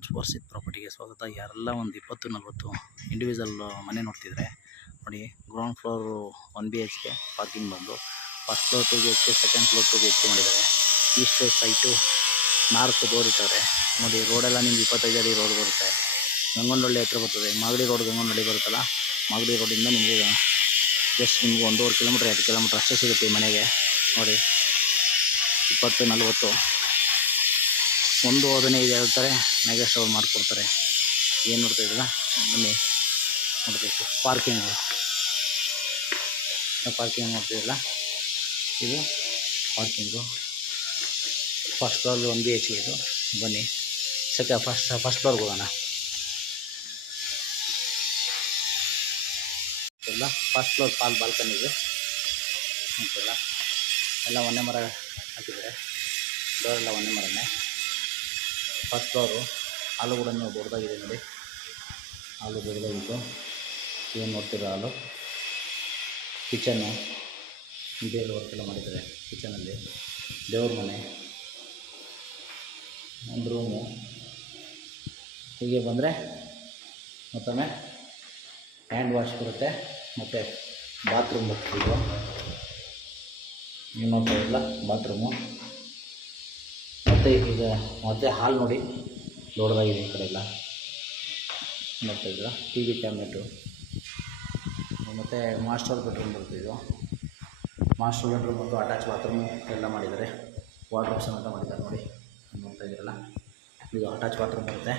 Friends, Varshith ಪ್ರಾಪರ್ಟಿಗೆ ಸ್ವಾಗತ. ಯಾರೆಲ್ಲ ಒಂದು 20-40 ಇಂಡಿವಿಜುವಲ್ ಮನೆ ನೋಡ್ತಿದ್ರೆ ನೋಡಿ. ಗ್ರೌಂಡ್ ಫ್ಲೋರು 1 BHK, ಪಾರ್ಕಿಂಗ್ ಬಂದು first floor 2 BHK, second floor 2 BHK ಮಾಡಿದ್ದಾರೆ. ಈಸ್ಟ್ ಸೈಟು 4 ಡೋರ್ ಇಟ್ಟವ್ರೆ ನೋಡಿ. ರೋಡೆಲ್ಲ ನಿಮ್ಗೆ 25 ಅಡಿ ರೋಡ್ ಬರುತ್ತೆ. ಗಂಗೊಂಡಳ್ಳಿ ಹತ್ರ ಬರ್ತದೆ. ಮಾಗಡಿ ರೋಡ್ ಗಂಗೊಂಡಳ್ಳಿ ಬರುತ್ತಲ್ಲ, ಮಾಗಡಿ ರೋಡಿಂದ ನಿಮಗೆ ಜಸ್ಟ್ ನಿಮ್ಗೆ 1.5 ಕಿಲೋಮೀಟ್ರ್ 2 ಕಿಲೋಮೀಟ್ರ್ ಅಷ್ಟೇ ಸಿಗುತ್ತೆ ಈ ಮನೆಗೆ ನೋಡಿ. 20-40 ಒಂದು 15 ಹೇಳ್ತಾರೆ, ನೆಗೆಸ್ಟ್ ಅವ್ರು ಮಾಡಿಕೊಡ್ತಾರೆ. ಏನು ನೋಡ್ತಾ ಇದ್ದೀರಾ ಬನ್ನಿ ನೋಡಬೇಕು. ಪಾರ್ಕಿಂಗ್ ನೋಡ್ತಿದ್ದಿಲ್ಲ, ಇದು ಪಾರ್ಕಿಂಗು. ಫಸ್ಟ್ ಫ್ಲೋರ್ 1 BHK ಇದು. ಬನ್ನಿ ಫಸ್ಟ್ ಫ್ಲೋರ್ಗೆ ಹೋಗೋಣ. ಇಲ್ಲ, ಫಸ್ಟ್ ಫ್ಲೋರ್ ಬಾಲ್ಕನಿ ಇದೆ ಅಂತಿಲ್ಲ. ಎಲ್ಲ ಒಂದೇ ಮರ ಹಾಕಿದ್ದಾರೆ, ಡೋರೆಲ್ಲ ಒಂದೇ ಮರನೇ. ಫಸ್ಟ್ ಫ್ಲೋರು ಹಾಲು ಕೂಡ ನೀವು ದೊಡ್ಡದಾಗಿದೆ ನೋಡಿ. ಹಾಲು ದೊಡ್ಡದಾಗಿತ್ತು. ಏನು ನೋಡ್ತಿರೋ ಹಾಲು. ಕಿಚನ್ನು ಇಂಟೀರಿಯರ್ ವರ್ಕ್ ಎಲ್ಲ ಮಾಡಿದ್ದಾರೆ. ಕಿಚನಲ್ಲಿ ದೇವ್ರ ಮನೆ, ಒಂದು ರೂಮು. ಹೀಗೆ ಬಂದರೆ ಮತ್ತೊಮ್ಮೆ ಹ್ಯಾಂಡ್ ವಾಶ್ ಬರುತ್ತೆ, ಮತ್ತು ಬಾತ್ರೂಮ್ ಬರ್ತಿದ್ದು. ನೀವು ನೋಡ್ತಾ ಇಲ್ಲ ಬಾತ್ರೂಮು. ಮತ್ತು ಈಗ ಮತ್ತೆ ಹಾಲ್ ನೋಡಿ ದೊಡ್ಡದಾಗಿದೆ. ಈ ಕಡೆ ಎಲ್ಲ ನೋಡ್ತಾ ಇದ್ದೀರಾ. TV ಕ್ಯಾಬಿನೆಟು, ಮತ್ತು ಮಾಸ್ಟರ್ ಬೆಡ್ರೂಮ್ ಬರ್ತಿದ್ದು. ಮಾಸ್ಟರ್ ಬೆಡ್ರೂಮ್ ಮತ್ತು ಅಟ್ಯಾಚ್ ಬಾತ್ರೂಮು ಎಲ್ಲ ಮಾಡಿದ್ದಾರೆ. ವಾರ್ಡ್ರೋಬ್ ಸಮೇತ ಮಾಡಿದ್ದಾರೆ ನೋಡಿ. ನೋಡ್ತಾ ಇದ್ದೀರಲ್ಲ, ಇದು ಅಟ್ಯಾಚ್ ಬಾತ್ರೂಮ್ ಬರುತ್ತೆ.